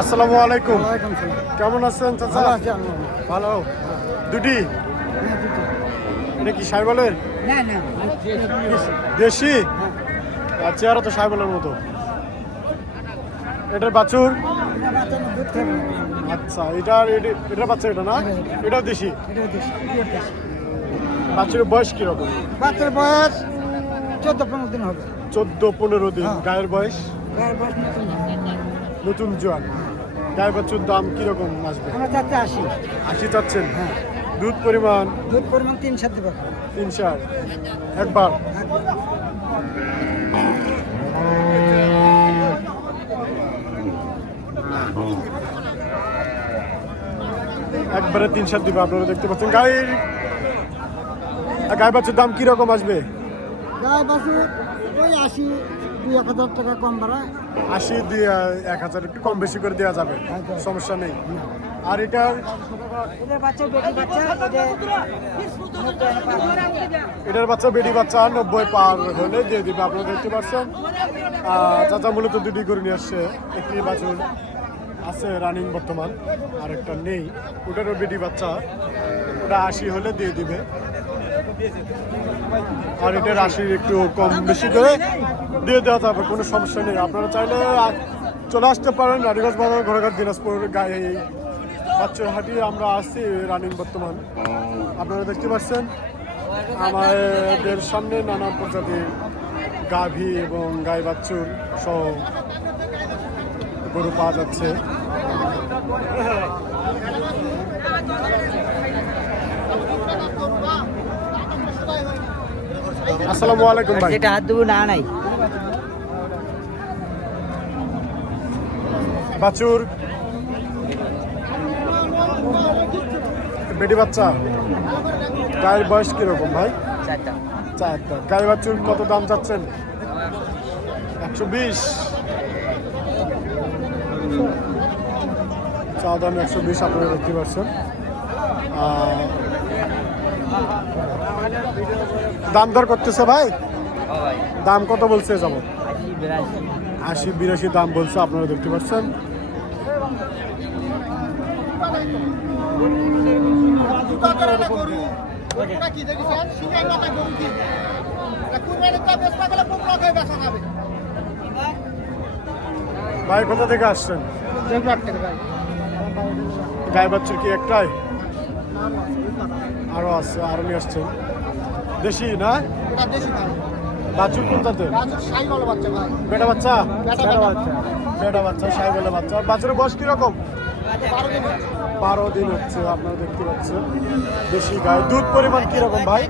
আসসালামু আলাইকুম। কেমন আছেন চাচা? ভালো। দুটি এটা কি সাইবলের? দেশি? চেহারা তো সাইবলের মতো। এটার বাছুর? আচ্ছা, এটার বাচ্চা এটা না? এটাও দেশি? বাছুরের বয়স কিরকম? বাচ্চার বয়স 14-15 দিন হবে। 14-15 দিন। গায়ের বয়স? নতুন জোয়ান। গায়ে বাছুর দাম কিরকম আসবে? আমরা চাচ্ছি 80। 80 চাচ্ছেন? দুধ পরিমাণ? দুধ পরিমাণ 3-4 দেবো। 3-4 একবার? একবারে 3-4 দিবে। আপনারা দেখতে পাচ্ছেন গায়ে বাছুর দাম কিরকম আসবে? গায়ে বাছুর ওই 80-1,000 টাকা কম বাড়ায়। 80 দিয়ে 1,000 একটু কম বেশি করে দেওয়া যাবে, সমস্যা নেই। আর এটার বাচ্চা বেটি বাচ্চা 90 পার হলে দিয়ে দিবে। আপনারা দেখতে পাচ্ছেন চাচা মূলত দুটি করে নিয়ে আসছে। একটি বাছুর আছে রানিং বর্তমান, আর একটা নেই। ওটারও বেটি বাচ্চা, ওটা 80 হলে দিয়ে দিবে। আর এটা রাশির একটু কম বেশি করে দিয়ে দেওয়া যাবে, কোনো সমস্যা নেই। আপনারা চাইলে চলে আসতে পারেন রানীগঞ্জ বাজার, ঘোড়াঘাট, দিনাজপুর গায়ে বাচ্চার হাটি আমরা আসছি রানিং বর্তমান। আপনারা দেখতে পাচ্ছেন আমাদের সামনে নানা প্রজাতির গাভী এবং গাই বাছুর সহ গরু পাওয়া যাচ্ছে। আসসালামু আলাইকুম ভাই। যেটা হাত দেবো না নাই বাছুর বেটি বাচ্চা গায়ের বয়স কিরকম ভাই? 4টা। গাই বাছুর কত দাম চাচ্ছেন? 120 চা দাম 120 আপনারা দেখতে পাচ্ছেন। দাম দর করতেছে ভাই? দাম কত বলছে? যেমন 80-82 দাম বলছে, আপনারা দেখতে পাচ্ছেন। ভাই কোথা থেকে আসছেন? গায়ে বাচ্চার কি একটাই? আরো আছে, আরো নিয়ে আসছেন। দেশি না? বাছুর কোনটাতে? বেটা বাচ্চা? বেটা বাচ্চা, সাইবলের বাচ্চা। বাছুরের বয়স কিরকম? 12 দিন হচ্ছে, আপনারা দেখতে পাচ্ছেন। দেশি গায়ে। দুধ পরিমাণ কিরকম ভাই?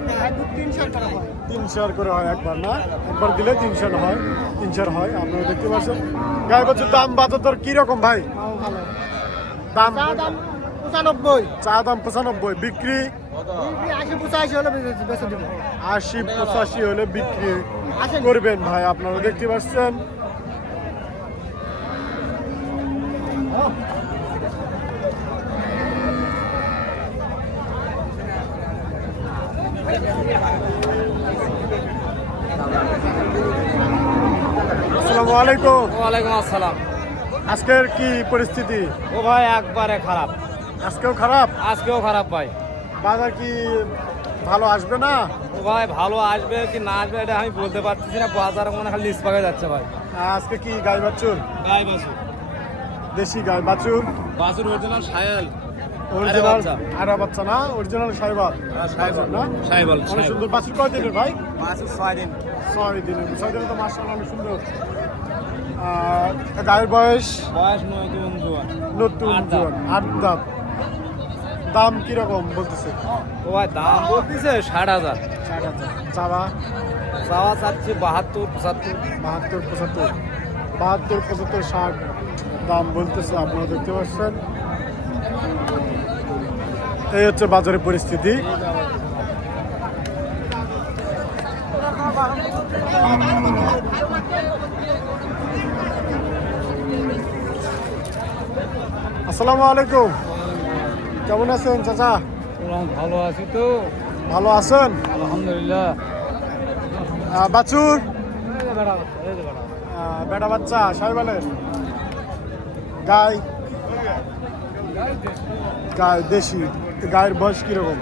3-4 করে হয় একবার, না? একবার দিলে 3-4 হয়, 3-4 হয়। আপনারা দেখতে পাচ্ছেন গায়ে বাছুর দাম বাজার দর কিরকম ভাই? দাম 95। চা দাম 95, বিক্রি 80-85 হলে বেশি দেবো। 80-85 হলে বিক্রি করবেন ভাই। আপনারা দেখতে পাচ্ছেন আসসালামু আলাইকুম। ওয়ালাইকুম আসসালাম। আজকের কি পরিস্থিতি? ও ভাই একবারে খারাপ। আজকেও খারাপ? আজকেও খারাপ ভাই। বাজার কি ভালো আসবে না? ও ভাই ভালো আসবে কি না আসবে এটা আমি বলতে পারতেছি না। বাজার মনে খালি লিস্ট পাকে যাচ্ছে ভাই। আজকে কি গাই বাছুর? গাই বাছুর, দেশি গাই বাছুর? বাছুর অরিজিনাল সায়াল। অরিজিনাল আরা বাচ্চা না? অরিজিনাল সাইবাল? সাইবাল না? সাইবাল। অনেক সুন্দর। বাছুর কয় দিনের ভাই? বাছুর 6 দিন। 6 দিনের। 6 দিনে তো মাশাআল্লাহ অনেক সুন্দর। গায়ের বয়স? বয়স নতুন জোয়ান। নতুন জোয়ান, 8 দাঁত। দাম কিরকম বলতেছে? ও ভাই দাম বলতেছে 60,000। 60,000। চাওয়া? চাওয়া চাচ্ছি 72-75। 72-75। 72-75, 60 দাম বলতেছে, আপনারা দেখতে পাচ্ছেন। এই হচ্ছে বাজারের পরিস্থিতি। আসসালামু আলাইকুম। কেমন আছেন চাচা? ভালো আছি তো। ভালো আছেন? আলহামদুলিল্লাহ। বাছুর বেটা বাচ্চা সাইবালের গাই গাই দেশি গায়ের বয়স কিরকম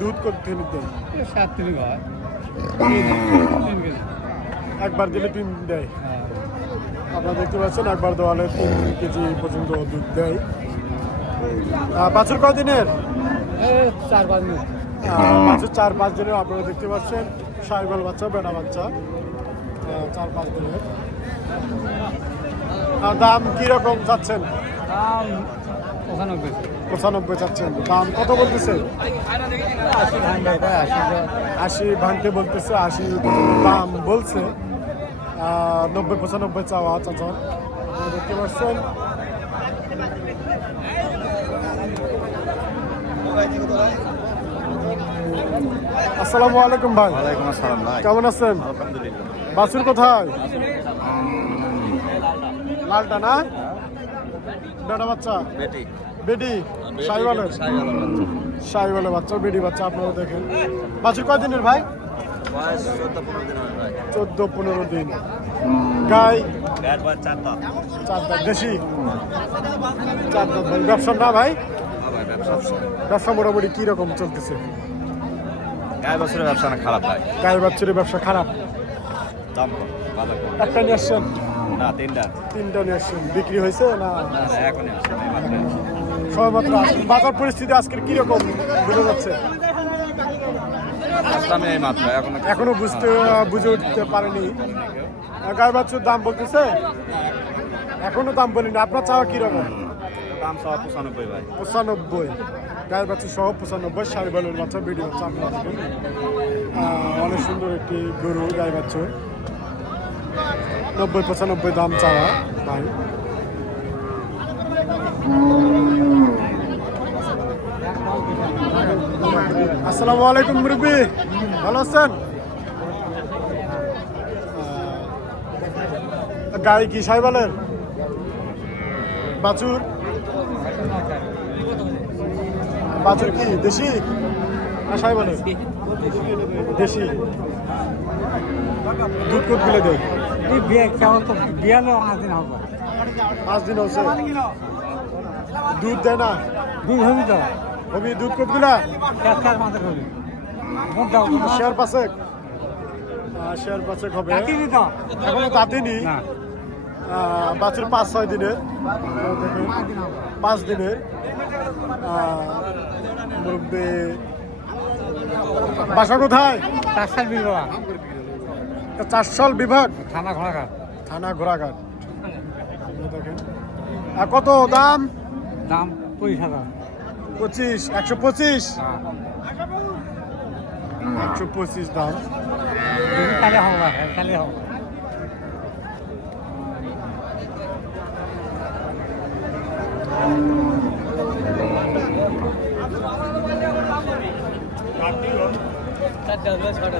দুধ করতে নিতে 7 থেকে হয় একবার দিলে 3 দেয় আপনারা দেখতে পাচ্ছেন একবার দেওয়ালে 3 কেজি পর্যন্ত দুধ দেয় বাছুর কয়দিনের 4-5 মিনিট বাছুর 4-5 দিনের আপনারা দেখতে পাচ্ছেন সাইবাল বাচ্চা বেটা বাচ্চা 4-5 দিনের দাম কিরকম চাচ্ছেন দাম 95 চাচ্ছেন দাম কত বলতেছে 80 ভাঙতে বলতেছে 80 দাম বলছে 90-95 চাওয়া চাচা আপনারা দেখতে পাচ্ছেন আসসালামু আলাইকুম ভাই ওয়ালাইকুম আসসালাম ভাই কেমন আছেন আলহামদুলিল্লাহ বাছুর কোথায় লালটা না বেটা বাচ্চা বেটি বেডি সাইওয়ালের সাইওয়ালের বাচ্চা বেডি বাচ্চা আপনারা দেখেন বাছুর কয়দিনের ভাই বয়স 14-15 দিন হয় ভাই 14-15 দিন গাই গায়ের বয়স 4 দাঁত 4 দাঁত দেশি 4 দাঁত ভাই ব্যবসা না ভাই ভাই ব্যবসা ব্যবসা মোটামুটি কিরকম চলতেছে গায়ের বছরের ব্যবসা না খারাপ ভাই গাই বাচ্চার ব্যবসা খারাপ দাম কম বাজার কম একটা নিয়ে আসছেন না 3টা 3টা নিয়ে আসছেন বিক্রি হয়েছে না না এখনই আসছে এই মাত্র সবেমাত্র আসছেন বাজার পরিস্থিতি আজকের কিরকম বোঝা যাচ্ছে আসলাম এই মাত্র এখনো বুঝে উঠতে পারেনি গাই বাচ্চার দাম বলতেছে এখনো দাম বলিনি আপনার চাওয়া কিরকম দাম 95 ভাই 95 গায়ের বাচ্চা সহ 95 সাইবালের বাচ্চা বেডি বাচ্চা আপনারা দেখেন অনেক সুন্দর একটি গরু গায়ে বাচ্চা 90-95 দাম চাওয়া ভাই আসসালামু আলাইকুম মুরব্বি ভালো আছেন গাই কি সাইবালের বাছুর বাছুর কি দেশি না সাইবালের দেশি দুধ কত গুলো দেয় এই বিয়ে কেমন তো বিয়ালো 5 দিন হবে 5 দিন হচ্ছে দুধ দেয় না দুধ হবে তো হবি দুধ কত গুলা 4 মাসের হবে শেয়ার পাশে শেয়ার পাশে হবে কাটিনি তো এখনো দাঁতিনি না বাছুর 5-6 দিনের 5 দিনের মুরব্বি বাসা কোথায় 4 সাল বিল বাবা 4 বিভাগ থানা ঘোড়াঘাট থানা ঘোড়াঘাট দেখেন আর কত দাম দাম 25,000 25 125 হ্যাঁ 125 দাম কালে হবে কালে হবে তার 10 ছটা